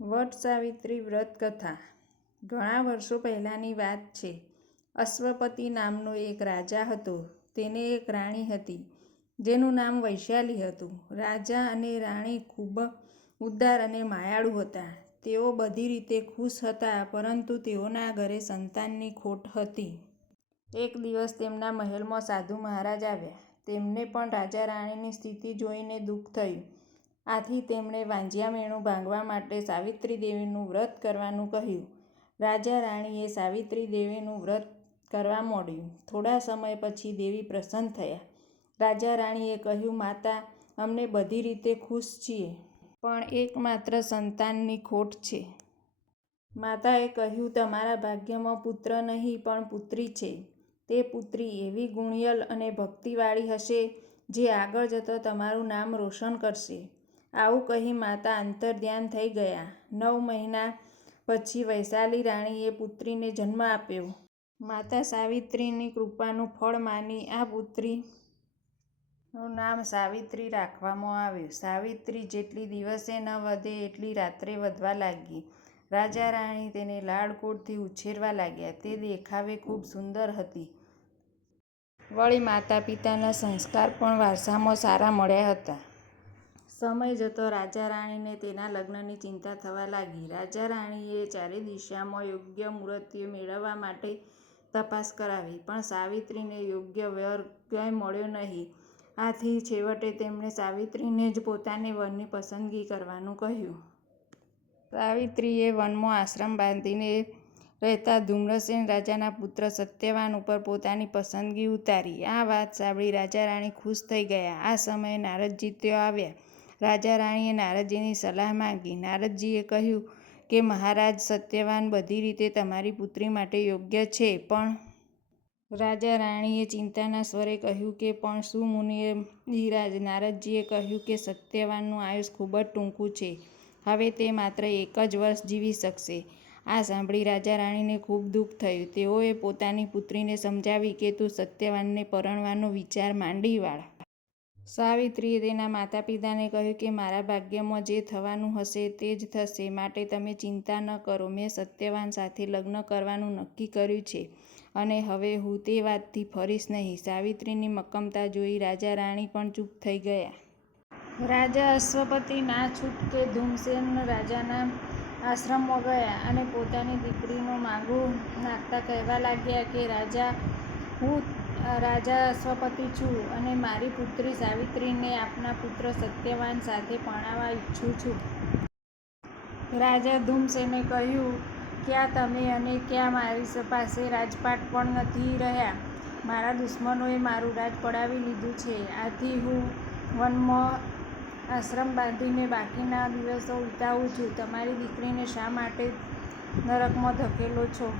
વટ સાવિત્રી વ્રત કથા ઘણા વર્ષો પહેલાંની વાત છે. અશ્વપતિ નામનો એક રાજા હતો. તેને એક રાણી હતી, જેનું નામ વૈશાલી હતું. રાજા અને રાણી ખૂબ ઉદાર અને માયાળુ હતા. તેઓ બધી રીતે ખુશ હતા, પરંતુ તેઓના ઘરે સંતાનની ખોટ હતી. એક દિવસ તેમના મહેલમાં સાધુ મહારાજ આવ્યા. તેમને પણ રાજા-રાણીની સ્થિતિ જોઈને દુઃખ થયું. આથી તેમણે વાંજિયા-મેણું ભાંગવા માટે સાવિત્રી દેવીનું વ્રત કરવાનું કહ્યું. રાજા-રાણીએ સાવિત્રી દેવીનું વ્રત કરવા મોડ્યું થોડા સમય પછી દેવી પ્રસન્ન થયા. રાજા-રાણીએ કહ્યું, માતા, અમને બધી રીતે ખુશ છીએ. પણ એકમાત્ર સંતાનની ખોટ છે. માતાએ કહ્યું, તમારા ભાગ્યમાં પુત્ર નહીં, પણ પુત્રી છે. તે પુત્રી એવી ગુણિયલ અને ભક્તિવાળી હશે, જે આગળ જતા તમારું નામ રોશન કરશે. આવું કહી માતા અંતર્ધ્યાન થઈ ગયા. નવ મહિના પછી વૈશાલી રાણીએ પુત્રીને જન્મ આપ્યો. માતા સાવિત્રીની કૃપાનું ફળ માની આ પુત્રીનું નામ સાવિત્રી રાખવામાં આવ્યું. સાવિત્રી જેટલી દિવસે ન વધે એટલી રાત્રે વધવા લાગી. રાજા-રાણી તેને લાડકોડથી ઉછેરવા લાગ્યા. તે દેખાવે ખૂબ સુંદર હતી. વળી માતા-પિતાના સંસ્કાર પણ વારસામાં સારા મળ્યા હતા. સમય જતો રાજા-રાણીને તેના લગ્નની ચિંતા થવા લાગી. રાજા-રાણીએ ચારે દિશામાં યોગ્ય મૂર્તિઓ મેળવવા માટે તપાસ કરાવી, પણ સાવિત્રીને યોગ્ય વર ક્યાંય મળ્યો નહીં. આથી છેવટે તેમણે સાવિત્રીને જ પોતાને વરની પસંદગી કરવાનું કહ્યું. સાવિત્રીએ વનમાં આશ્રમ બાંધીને રહેતા ધુમ્રસેન રાજાના પુત્ર સત્યવાન ઉપર પોતાની પસંદગી ઉતારી. આ વાત સાંભળી રાજા-રાણી ખુશ થઈ ગયા. આ સમયે નારદજી ત્યાં આવ્યા. રાજા-રાણીએ નારદજીની સલાહ માંગી. નારદજીએ કહ્યું કે, મહારાજ સત્યવાન બધી રીતે તમારી પુત્રી માટે યોગ્ય છે, પણ રાજા-રાણીએ ચિંતાના સ્વરે કહ્યું કે, પણ શું મુનિએ ધીરાજ નારદજીએ કહ્યું કે, સત્યવાનનું આયુષ્ય ખૂબ જ ટૂંકું છે. હવે તે માત્ર એક જ વર્ષ જીવી શકશે. આ સાંભળી રાજા-રાણીને ખૂબ દુઃખ થયું. તેઓએ પોતાની પુત્રીને સમજાવી કે, તું સત્યવાનને પરણવાનો વિચાર માંડી વાળ. સાવિત્રીએ તેના માતા-પિતાને કહ્યું કે, મારા ભાગ્યમાં જે થવાનું હશે તે જ થશે માટે તમે ચિંતા ન કરો. મેં સત્યવાન સાથે લગ્ન કરવાનું નક્કી કર્યું છે અને હવે હું તે વાતથી ફરીશ નહીં. સાવિત્રીની મક્કમતા જોઈ રાજા-રાણી પણ ચૂપ થઈ ગયા. રાજા અશ્વપતિ ના છૂટકે ધૂમસેન રાજાના આશ્રમમાં ગયા અને પોતાની દીકરીનું માગું નાખતા કહેવા લાગ્યા કે, રાજા, હું રાજા અશ્વપતિ છું અને મારી પુત્રી સાવિત્રીને આપના પુત્ર સત્યવાન સાથે પરણાવવા ઈચ્છું છું. રાજા ધૂમસેને કહ્યું, ક્યાં તમે અને ક્યાં મારી પાસે રાજપાટ પણ નથી રહ્યા. મારા દુશ્મનોએ મારું રાજ પડાવી લીધું છે. આથી હું વનમાં આશ્રમ બાંધીને બાકીના દિવસો વિતાવું છું. તમારી દીકરીને શા માટે નરકમાં ધકેલો છો?